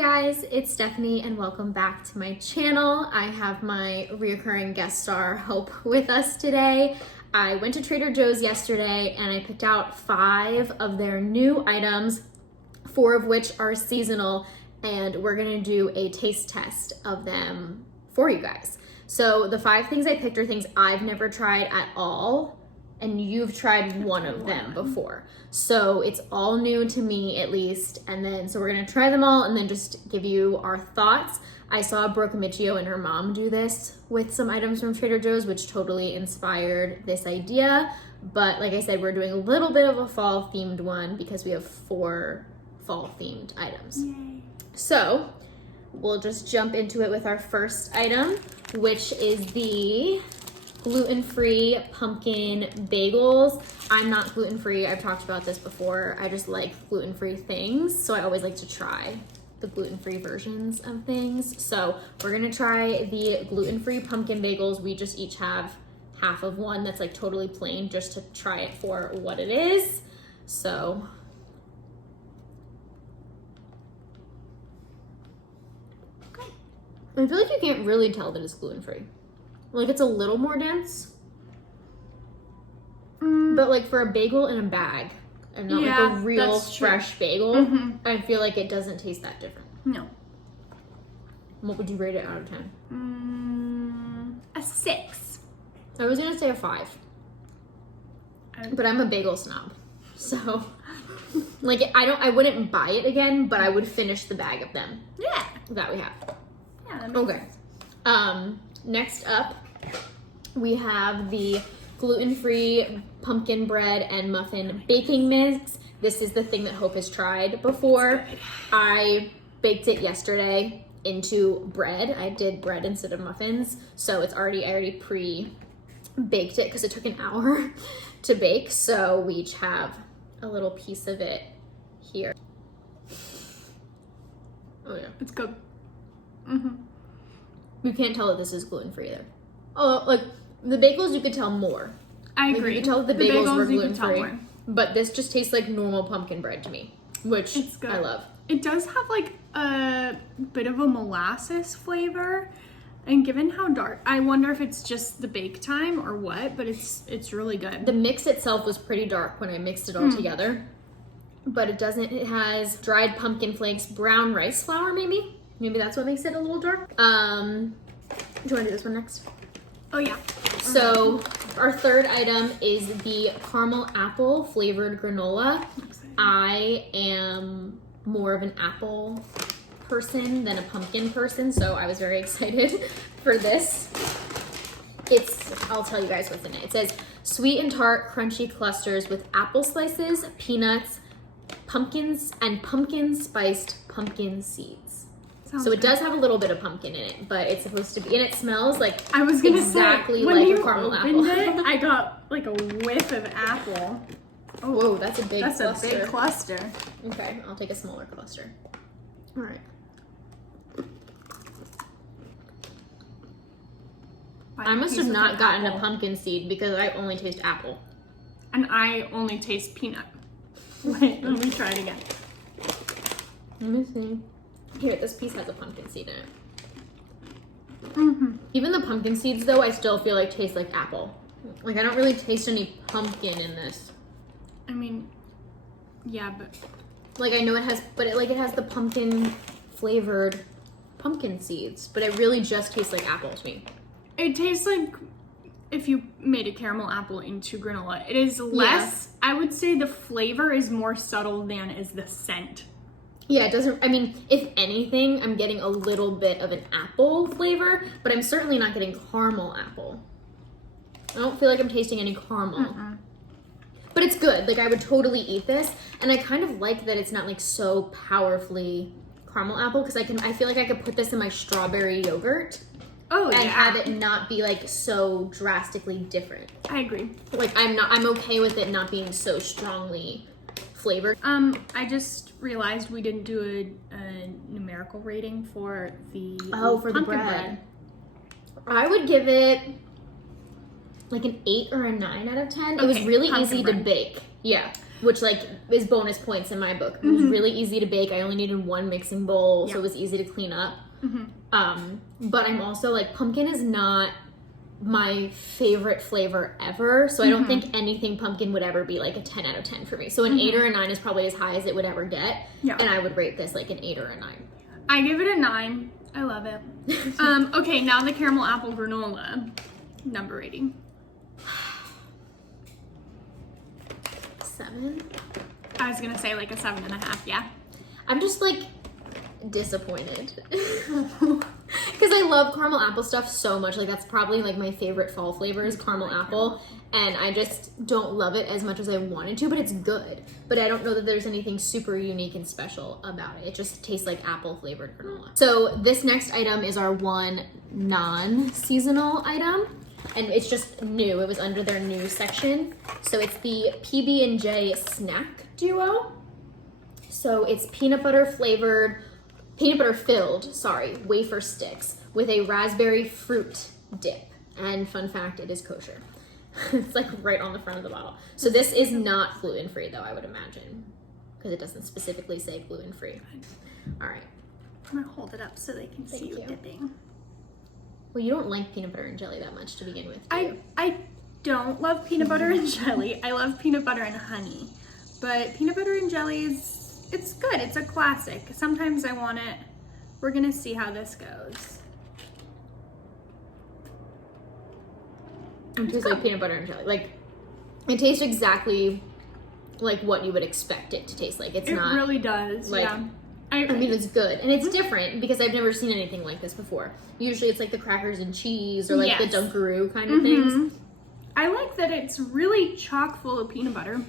guys, it's Stephanie and welcome back to my channel. I have my reoccurring guest star Hope with us today. I went to Trader Joe's yesterday and I picked out 5 of their new items, 4 of which are seasonal, and we're gonna do a taste test of them for you guys. So the 5 things I picked are things I've never tried at all, and you've tried one of them before. So it's all new to me at least. And then, so we're gonna try them all and then just give you our thoughts. I saw Brooke Michio and her mom do this with some items from Trader Joe's, which totally inspired this idea. But like I said, we're doing a little bit of a fall themed one because we have 4 fall themed items. Yay. So we'll just jump into it with our first item, which is the gluten-free pumpkin bagels. I'm not gluten-free. I've talked about this before. I just like gluten-free things, so I always like to try the gluten-free versions of things. So we're gonna try the gluten-free pumpkin bagels. We just each have half of one that's like totally plain, just to try it for what it is. So okay. I feel like you can't really tell that it's gluten-free. Like, it's a little more dense. But, like, for a bagel in a bag, and not like a real fresh bagel, I feel like it doesn't taste that different. No. What would you rate it out of 10? A 6. I was gonna say a 5. But I'm a bagel snob. So, like, I wouldn't buy it again, but I would finish the bag of them. Yeah. That we have. Yeah, that Okay. Next up, we have the gluten-free pumpkin bread and muffin baking mix. This is the thing that Hope has tried before. I baked it yesterday into bread. I did bread instead of muffins, so I already pre-baked it because it took an hour to bake. So we each have a little piece of it here. Oh yeah, it's good. You can't tell that this is gluten-free either. Oh, like, the bagels you could tell more. I like, agree. You could tell that the bagels were you could tell gluten-free. more. But this just tastes like normal pumpkin bread to me, which It's good. I love. It does have like a bit of a molasses flavor. And given how dark, I wonder if it's just the bake time or what, but it's really good. The mix itself was pretty dark when I mixed it all together. But it has dried pumpkin flakes, brown rice flour maybe? Maybe that's what makes it a little dark. Do you want to do this one next? Oh yeah. So our third item is the caramel apple flavored granola. I am more of an apple person than a pumpkin person, so I was very excited for this. I'll tell you guys what's in it. It says sweet and tart crunchy clusters with apple slices, peanuts, pumpkins, and pumpkin spiced pumpkin seeds. So it does have a little bit of pumpkin in it, but it's supposed to be, and it smells like I was gonna exactly say, like when you a caramel opened apple. it, I got like a whiff of apple. Oh, whoa, that's a big cluster. That's a big cluster. Okay, I'll take a smaller cluster. All right. I must have not gotten a pumpkin seed because I only taste apple. And I only taste peanut. Wait, let me try it again. Let me see. Here, this piece has a pumpkin seed in it. Even the pumpkin seeds, though, I still feel like taste like apple. Like, I don't really taste any pumpkin in this. I mean, yeah, but... Like, I know it has, but it has the pumpkin flavored pumpkin seeds, but it really just tastes like apple to me. It tastes like if you made a caramel apple into granola. It is less, I would say the flavor is more subtle than is the scent. Yeah, it doesn't, I mean, if anything, I'm getting a little bit of an apple flavor, but I'm certainly not getting caramel apple. I don't feel like I'm tasting any caramel. But it's good. Like, I would totally eat this, and I kind of like that it's not, like, so powerfully caramel apple, because I feel like I could put this in my strawberry yogurt. Oh, and have it not be, like, so drastically different. I agree. Like, I'm okay with it not being so strongly flavored. I just realized we didn't do a numerical rating for the pumpkin bread. I would give it like an 8 or a 9 out of 10. It was really easy to bake. Yeah. which like is bonus points in my book. It was really easy to bake. I only needed one mixing bowl, so it was easy to clean up. But I'm also like, pumpkin is not my favorite flavor ever, so I don't think anything pumpkin would ever be like a 10 out of 10 for me. So an 8 or a 9 is probably as high as it would ever get, and I would rate this like an 8 or a 9. I give it a 9. I love it. Okay, now the caramel apple granola number rating. 7. I was gonna say like a 7.5. Yeah. I'm just like disappointed because I love caramel apple stuff so much. Like that's probably like my favorite fall flavor is caramel apple, and I just don't love it as much as I wanted to, but it's good. But I don't know that there's anything super unique and special about it. It just tastes like apple flavored granola. So this next item is our one non-seasonal item, and it's just new. It was under their new section. So it's the PB&J Snack Duo. So it's peanut butter filled, wafer sticks with a raspberry fruit dip. And fun fact, it is kosher. It's like right on the front of the bottle. So this is not gluten-free though, I would imagine, because it doesn't specifically say gluten-free. All right. I'm gonna hold it up so they can see you dipping. Well, you don't like peanut butter and jelly that much to begin with, do you? I don't love peanut butter and jelly. I love peanut butter and honey. But peanut butter and jelly it's good. It's a classic. Sometimes I want it. We're gonna see how this goes. It tastes like peanut butter and jelly. Like, it tastes exactly like what you would expect it to taste like. It really does, like, yeah. I mean, it's good. And it's different because I've never seen anything like this before. Usually it's like the crackers and cheese or like the Dunkaroo kind of things. I like that it's really chock full of peanut butter.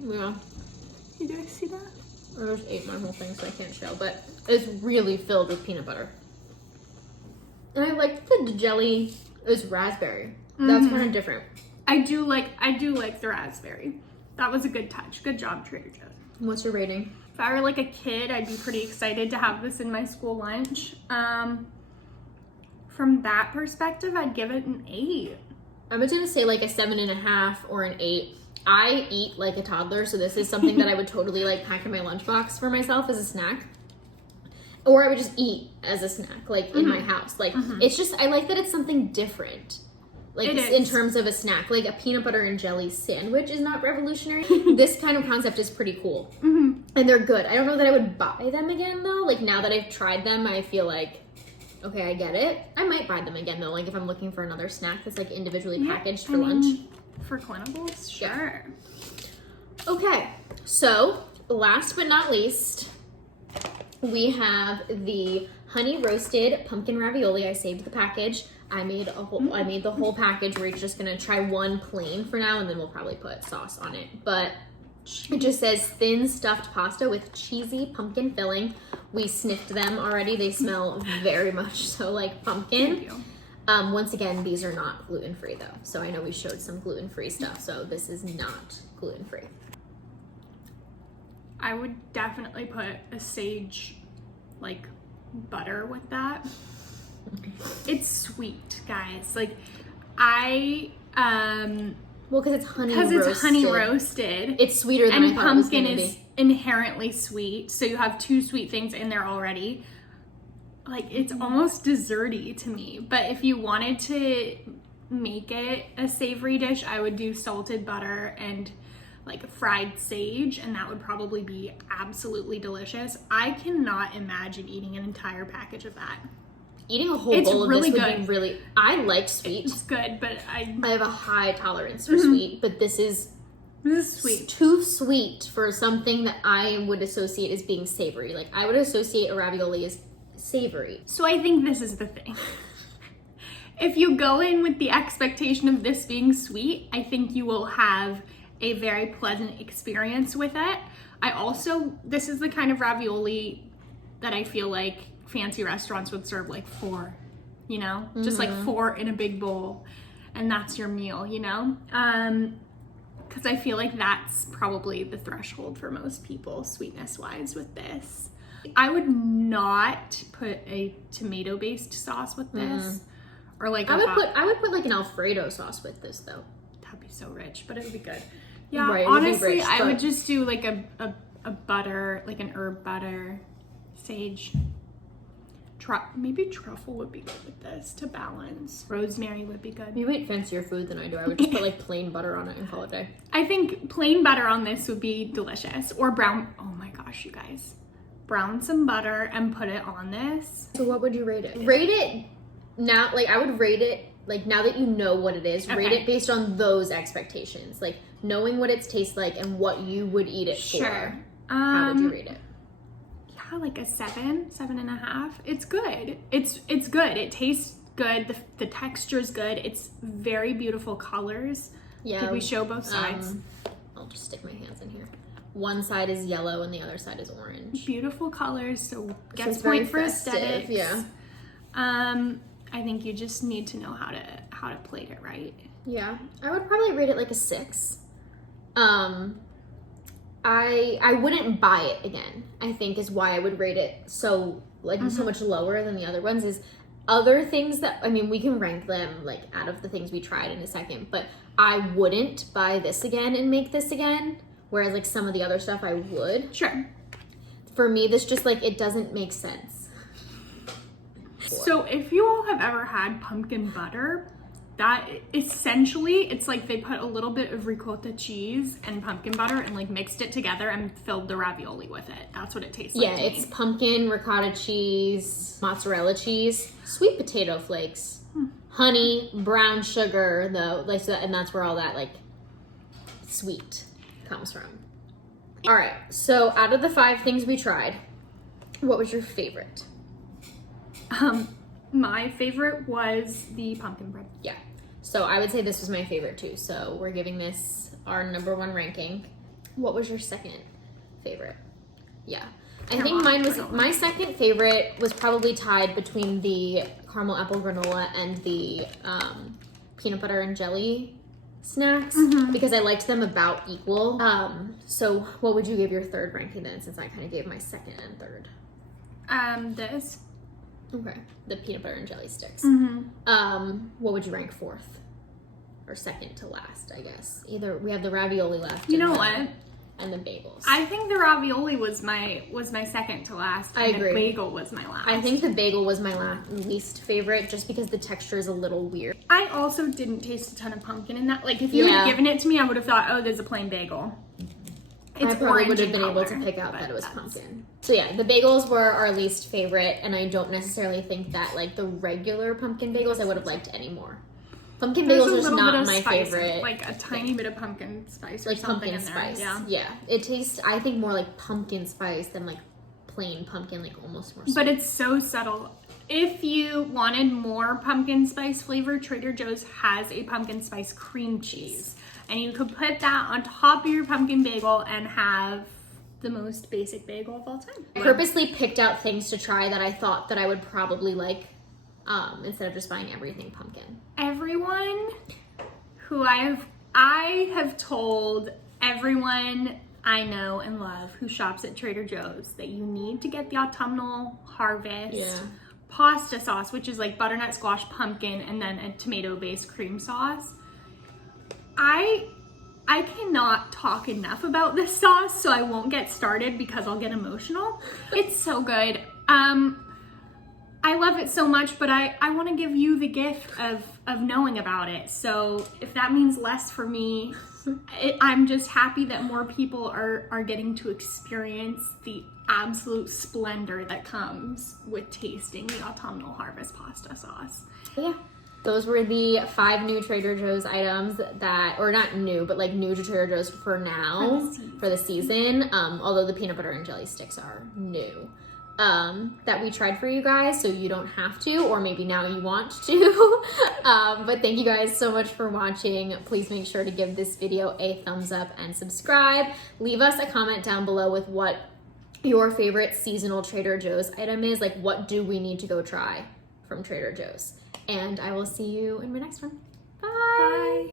Yeah. You guys see that? I just ate my whole thing, so I can't show, but it's really filled with peanut butter. And I like the jelly is raspberry. That's kind of different. I do like the raspberry. That was a good touch. Good job, Trader Joe's. What's your rating? If I were like a kid, I'd be pretty excited to have this in my school lunch. From that perspective, I'd give it an 8. I was gonna say like a 7.5 or an 8. I eat like a toddler, so this is something that I would totally like pack in my lunchbox for myself as a snack. Or I would just eat as a snack, like in my house. Like it's just, I like that it's something different. Like in terms of a snack, like a peanut butter and jelly sandwich is not revolutionary. This kind of concept is pretty cool. And they're good. I don't know that I would buy them again though. Like now that I've tried them, I feel like, okay, I get it. I might buy them again though. Like if I'm looking for another snack that's like individually packaged for lunch. For Clinables? Sure. Yeah. Okay, so last but not least, we have the honey roasted pumpkin ravioli. I saved the package. I made the whole package. We're just gonna try one plain for now, and then we'll probably put sauce on it. But it just says thin stuffed pasta with cheesy pumpkin filling. We sniffed them already. They smell very much so like pumpkin. Thank you. Once again, these are not gluten-free though. So I know we showed some gluten-free stuff, so this is not gluten-free. I would definitely put a sage, like, butter with that. It's sweet, guys. Like, well, because it's honey roasted. It's sweeter than I thought it was gonna be. And pumpkin is inherently sweet, so you have 2 sweet things in there already. Like, it's almost desserty to me. But if you wanted to make it a savory dish, I would do salted butter and like fried sage, and that would probably be absolutely delicious. I cannot imagine eating an entire package of that. Eating a whole bowl of this would good. be really, I like sweet. It's good, but I have a high tolerance for sweet, but this is sweet. Too sweet for something that I would associate as being savory. Like I would associate a ravioli as savory. So I think this is the thing. If you go in with the expectation of this being sweet, I think you will have a very pleasant experience with it. This is the kind of ravioli that I feel like fancy restaurants would serve like 4, you know? Just like 4 in a big bowl, and that's your meal, you know? Because I feel like that's probably the threshold for most people, sweetness-wise, with this. I would not put a tomato-based sauce with this, or like I would put like an Alfredo sauce with this though. That'd be so rich, but it would be good. Yeah, Right, it would be honestly, rich, I but- would just do like a butter, like an herb butter, sage. Maybe truffle would be good with this to balance. Rosemary would be good. You eat fancier food than I do. I would just put like plain butter on it and call it a day. I think plain butter on this would be delicious. Or brown. Oh my gosh, you guys. Brown some butter and put it on this. So what would you rate it? Rate it now, like I would rate it, like now that you know what it is, rate Okay. it based on those expectations. Like knowing what it tastes like and what you would eat it Sure. for. How would you rate it? Yeah, like a 7.5. It's good. It's good. It tastes good. The texture is good. It's very beautiful colors. Yeah. Did we show both sides? I'll just stick my hands in here. One side is yellow and the other side is orange. Beautiful colors, so gets it's very point for festive, aesthetics. yeah. I think you just need to know how to plate it right. Yeah, I would probably rate it like a 6. I wouldn't buy it again, I think is why I would rate it so much lower than the other ones. Is other things that, I mean, we can rank them like out of the things we tried in a second, but I wouldn't buy this again and make this again, whereas like some of the other stuff I would. Sure. For me, this just like, it doesn't make sense. So if you all have ever had pumpkin butter, that essentially, it's like they put a little bit of ricotta cheese and pumpkin butter and like mixed it together and filled the ravioli with it. That's what it tastes like. Yeah, to it's me. pumpkin, ricotta cheese, mozzarella cheese, sweet potato flakes, honey, brown sugar, though, like so, and that's where all that like sweet comes from. All right, so out of the 5 things we tried, what was your favorite? My favorite was the pumpkin bread. Yeah, so I would say this was my favorite too. So we're giving this our number 1 ranking. What was your second favorite? Yeah, I think mine was, my second favorite was probably tied between the caramel apple granola and the peanut butter and jelly snacks because I liked them about equal. So what would you give your third ranking then, since I kind of gave my second and third? This. Okay, the peanut butter and jelly sticks. Mm-hmm. What would you rank fourth or second to last? I guess either we have the ravioli left. You and know the- what? And the bagels. I think the ravioli was my second to last. I and agree. The bagel was my last. I think the bagel was my least favorite, just because the texture is a little weird. I also didn't taste a ton of pumpkin in that. Like if you Yeah. had given it to me, I would have thought, oh, there's a plain bagel. It's I probably orange would have in been able to color, pick out but that it was that's- pumpkin. So yeah, the bagels were our least favorite, and I don't necessarily think that like the regular pumpkin bagels I would have liked anymore. Pumpkin There's bagels a are just little bit not of my spice, favorite. like a tiny bit of pumpkin spice or Like something pumpkin in there. spice. Yeah. It tastes, I think, more like pumpkin spice than like plain pumpkin, like almost more sweet. But it's so subtle. If you wanted more pumpkin spice flavor, Trader Joe's has a pumpkin spice cream cheese. And you could put that on top of your pumpkin bagel and have the most basic bagel of all time. I purposely picked out things to try that I thought that I would probably like, instead of just buying everything pumpkin. Everyone who I have told everyone I know and love who shops at Trader Joe's that you need to get the autumnal harvest pasta sauce, which is like butternut squash pumpkin and then a tomato-based cream sauce. I cannot talk enough about this sauce, so I won't get started because I'll get emotional. It's so good. I love it so much, but I want to give you the gift of knowing about it. So if that means less for me, I'm just happy that more people are getting to experience the absolute splendor that comes with tasting the autumnal harvest pasta sauce. Yeah. Those were the 5 new Trader Joe's items that, or not new, but like new to Trader Joe's for now, for the season. Although the peanut butter and jelly sticks are new. That we tried for you guys, so you don't have to, or maybe now you want to. But thank you guys so much for watching. Please make sure to give this video a thumbs up and subscribe. Leave us a comment down below with what your favorite seasonal Trader Joe's item is. Like, what do we need to go try from Trader Joe's? And I will see you in my next one. Bye. Bye.